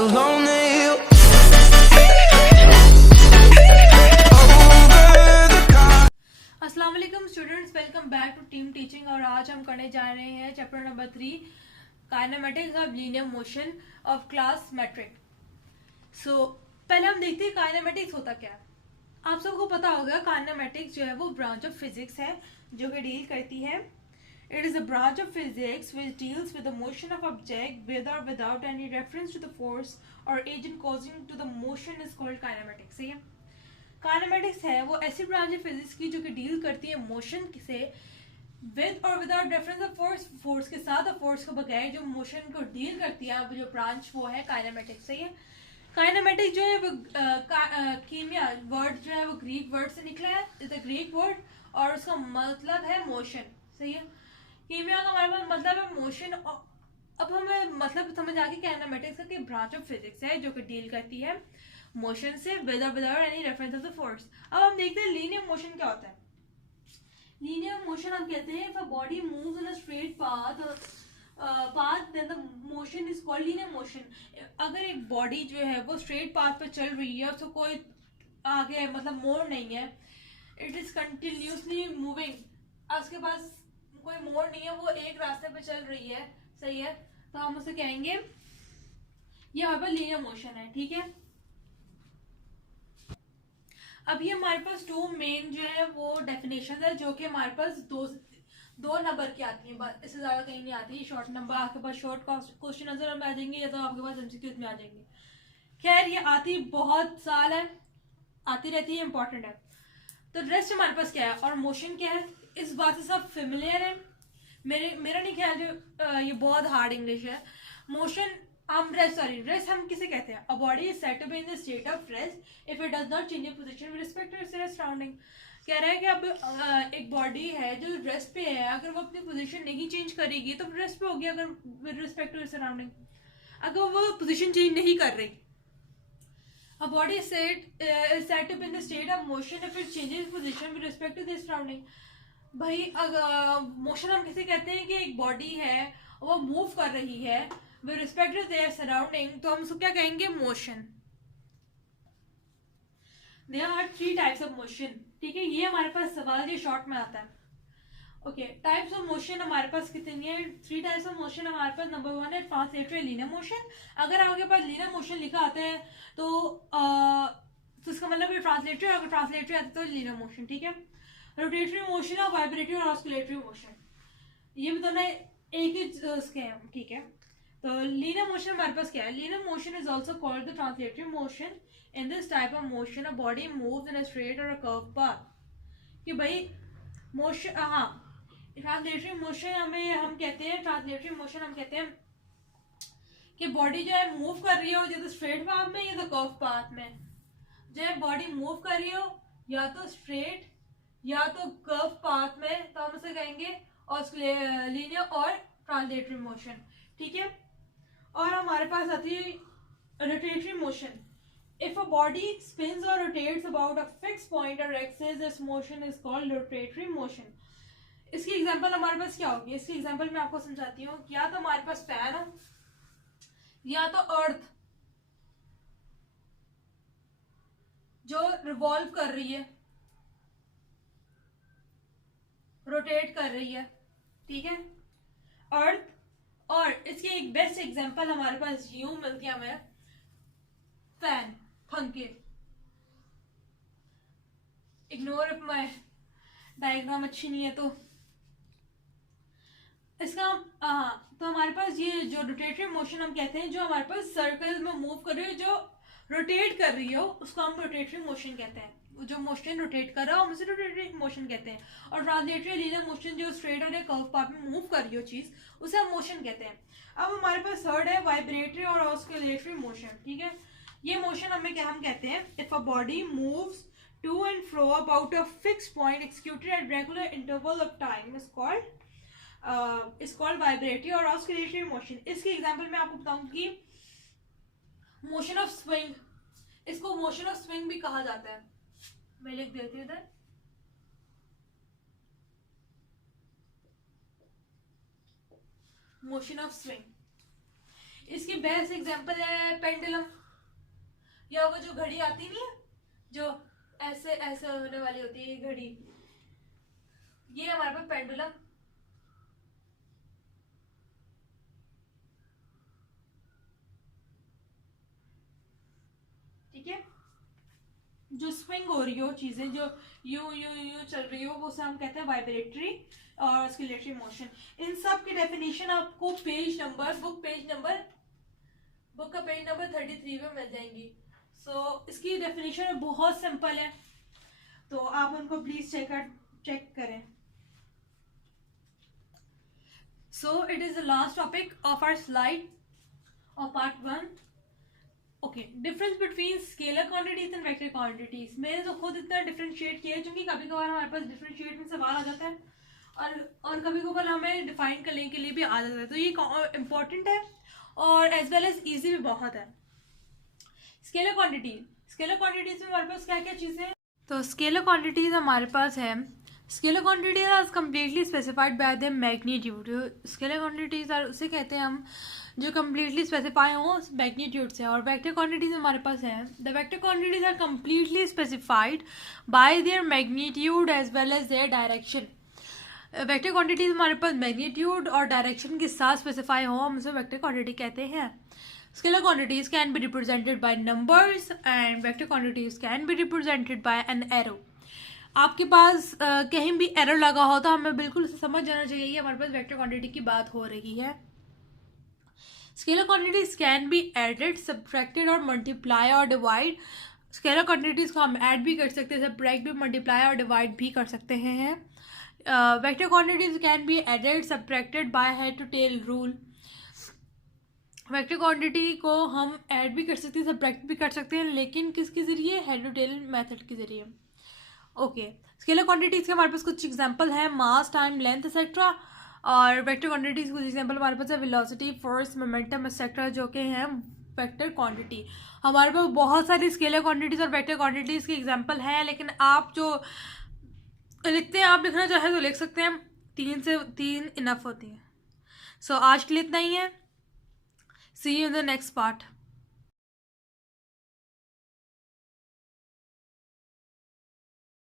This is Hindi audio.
alone to heal. अस्सलाम वालेकुम students, welcome back to team teaching. और आज हम करने जा रहे हैं chapter number 3 kinematics of linear motion of class matric. So पहले हम देखते हैं काइनेमेटिक्स होता क्या है। आप सबको पता होगा काइनेमेटिक्स जो है वो ब्रांच ऑफ फिजिक्स है जो कि डील करती है। It is a branch of physics which deals with the motion of object with और without any reference to the force और agent causing to the motion is called kinematics. सही है। काइनेमेटिक्स है वो ऐसी ब्रांच है फिजिक्स की जो कि डील करती है मोशन से विद और without reference of force, force के साथ और फोर्स के बगैर जो मोशन को डील करती है जो ब्रांच वो है काइनेमेटिक्स। सही है। काइनेमेटिक्स जो है वो कीमिया वर्ड जो है वो ग्रीक वर्ड से निकला है, इज द ग्रीक वर्ड, और उसका मतलब है मोशन। सही है। कीमिया का हमारे पास मतलब है मोशन। अब हमें मतलब समझ आ गया काइनेमेटिक्स का कि ब्रांच ऑफ फिजिक्स है जो कि डील करती है मोशन से without any reference of the force. अब हम देखते हैं लीनियर मोशन क्या होता है। लीनियर मोशन हम कहते हैं if a body moves in a straight path then the motion is called linear motion. अगर एक बॉडी जो है वो स्ट्रेट पाथ पर चल रही है, उसको कोई आगे मतलब मोड़ नहीं है, इट इज कंटिन्यूसली मूविंग, उसके पास कोई मोड़ नहीं है, वो एक रास्ते पे चल रही है। सही है। तो हम उसे कहेंगे ये हमारे पास लीनियर मोशन है। ठीक है। अभी हमारे पास टू मेन जो है वो डेफिनेशन है जो कि हमारे पास दो नंबर की आती है, बस इससे ज्यादा कहीं नहीं आती। शॉर्ट नंबर आपके पास शॉर्ट क्वेश्चन आंसर में आ जाएंगे या तो आपके पास एमसीक्यूज में आ जाएंगे। खैर ये आती बहुत साल है, आती रहती है, इंपॉर्टेंट है। तो रेस्ट हमारे पास क्या है और मोशन क्या है, इस बात से सब फेमिलियर है। मेरा नहीं ख्याल जो ये बहुत हार्ड इंग्लिश है। मोशन हम रेस्ट हम किसे कहते हैं? A body is said to be in the state of rest if it does not change in position with respect to its surrounding. कह रहा है कि अब एक बॉडी है जो रेस्ट पे है, अगर वो अपनी पोजीशन नहीं चेंज करेगी तो रेस्ट पे होगी, अगर with respect to its surrounding. अगर वो पोजीशन चेंज नहीं कर रही, a body is said to be in the state of motion if it changes position with respect to the surrounding. भाई अगर मोशन हम किसे कहते हैं कि एक बॉडी है वो मूव कर रही है with respect to their surrounding, तो हम उसको क्या कहेंगे? Motion. There are 3 types of motion. ठीक है। ये हमारे पास सवाल ये शॉर्ट में आता है। ओके, टाइप्स ऑफ मोशन हमारे पास कितनी है? 3 टाइप्स ऑफ मोशन हमारे पास। नंबर 1 है ट्रांसलेटरी लीनियर मोशन। अगर आपके पास लीनियर मोशन लिखा आता है तो इसका मतलब ट्रांसलेटरी, अगर ट्रांसलेटरी आता है तो लीनियर मोशन। ठीक है। रोटेटरी मोशन और वाइब्रेटरी और ऑस्कुलेटरी मोशन, ये भी दोनों एक ही उसके हैं। ठीक है। तो लीनियर मोशन हमारे पास क्या है? Linear motion is also called the translatory motion. In this type of motion a body moves in a straight और अ कर्व पाथ। कि भाई मोशन, हाँ, ट्रांसलेटरी मोशन हम कहते हैं, ट्रांसलेटरी मोशन हम कहते हैं कि बॉडी जो है मूव कर रही हो या तो स्ट्रेट पाथ में या तो कर्व पाथ में। जो है बॉडी मूव कर रही हो या तो स्ट्रेट या तो कर्व पाथ में, तो हम उसे कहेंगे लीनियर और ट्रांसलेटरी मोशन। ठीक है। और हमारे पास आती है rotatory motion. If a body spins और rotates about a fix point और axis, this motion is called rotatory motion. इसकी एग्जांपल हमारे पास क्या होगी? इसकी एग्जांपल मैं आपको समझाती हूँ। या तो हमारे पास फैन हो या तो अर्थ जो रिवॉल्व कर रही है, रोटेट कर रही है। ठीक है। अर्थ, और इसकी एक बेस्ट एग्जांपल हमारे पास यूं मिलती है हमें, फैन, पंखे। इग्नोर इफ माय डायग्राम अच्छी नहीं है तो इसका तो हमारे पास ये जो रोटेटरी मोशन हम कहते हैं, जो हमारे पास सर्कल में मूव कर रही है, जो रोटेट कर रही हो, उसको हम रोटेटरी मोशन कहते हैं। जो मोशन रोटेट कर रहा है हम उसे रोटेटरी मोशन कहते हैं। और ट्रांसलेटरी लीनियर मोशन जो स्ट्रेट और कर्व पाथ में मूव कर रही हो चीज, उसे हम मोशन कहते हैं। अब हमारे पास थर्ड है वाइब्रेटरी और ऑस्कुलेटरी मोशन। ठीक है। ये मोशन हम कहते हैं if a body moves to and fro about a fix point executed at regular interval of time is called vibratory और ऑस्कुलेटरी मोशन। इसकी एग्जांपल मैं आपको बताऊंगी मोशन ऑफ स्विंग। इसको मोशन ऑफ स्विंग भी कहा जाता है। मैं लिख देती हूँ इधर। Motion of swing. इसकी बेस्ट एग्जांपल है पेंडुलम, या वो जो घड़ी आती नहीं है जो ऐसे ऐसे होने वाली होती है घड़ी, ये हमारे पास पेंडुलम। ठीक है, जो स्विंग हो रही हो चीजें, जो यूं यूं यूं चल रही हो, वो उसे हम कहते हैं वाइब्रेटरी और ऑस्किलेटरी मोशन। इन सब की डेफिनेशन आपको पेज नंबर बुक का पेज नंबर 33 में मिल जाएंगी। इसकी डेफिनेशन बहुत सिंपल है, तो आप उनको प्लीज चेक करें। It is the last topic of our slide of part 1। Okay, difference between scalar quantities and vector quantities. मैंने तो खुद इतना डिफरेंशिएट किया है क्योंकि कभी कभार हमारे पास डिफरेंशिएट में सवाल आ जाता है और कभी कभार हमें डिफाइन करने के लिए भी आ जाता है, तो ये इम्पोर्टेंट है और एज वेल एज ईजी भी बहुत है। स्केलर क्वांटिटीज में हमारे पास क्या क्या चीज़ें हैं? तो स्केलर क्वांटिटीज हमारे पास है, scalar quantities are completely specified by the magnitude. Scalar quantities are उसे कहते हैं हम जो कम्प्लीटली स्पेसिफाई हो मैग्नीट्यूड से। और वेक्टर क्वांटिटीज हमारे पास है, the vector quantities are completely specified by their magnitude as well as their direction. Vector quantities हमारे पास मैग्नीट्यूड और डायरेक्शन के साथ स्पेसिफाई हो, हम उसे वेक्टर क्वांटिटी कहते हैं। Scalar quantities can be represented by numbers and vector quantities can be represented by an arrow. आपके पास कहीं भी एरर लगा हो तो हमें बिल्कुल समझ जाना चाहिए कि हमारे पास वेक्टर क्वांटिटी की बात हो रही है। Scalar quantities can be added, subtracted और मल्टीप्लाई और डिवाइड। स्केलर क्वांटिटीज को हम ऐड भी कर सकते हैं, सब्ट्रैक्ट भी, मल्टीप्लाई और डिवाइड भी कर सकते हैं। Vector quantities can be added, subtracted by head to tail rule. Vector quantity को हम ऐड भी कर सकते हैं, सब्ट्रैक्ट भी कर सकते हैं, लेकिन किसके ज़रिए? हेड टू टेल मेथड के ज़रिए। ओके, स्केलर क्वांटिटीज़ के हमारे पास कुछ एग्जांपल हैं, मास, टाइम, लेंथ एक्सेट्रा। और वेक्टर क्वांटिटीज़ कुछ एग्जांपल हमारे पास है, वेलोसिटी, फोर्स, मोमेंटम एक्सेट्रा, जो कि हैं वेक्टर क्वांटिटी। हमारे पास बहुत सारी स्केलर क्वांटिटीज़ और वेक्टर क्वांटिटीज़ के एग्जाम्पल हैं, लेकिन आप जो लिखते हैं, आप लिखना चाहें तो लिख सकते हैं, 3 से 3 इनफ होती हैं। आज के लिए इतना ही है। See you in the next part.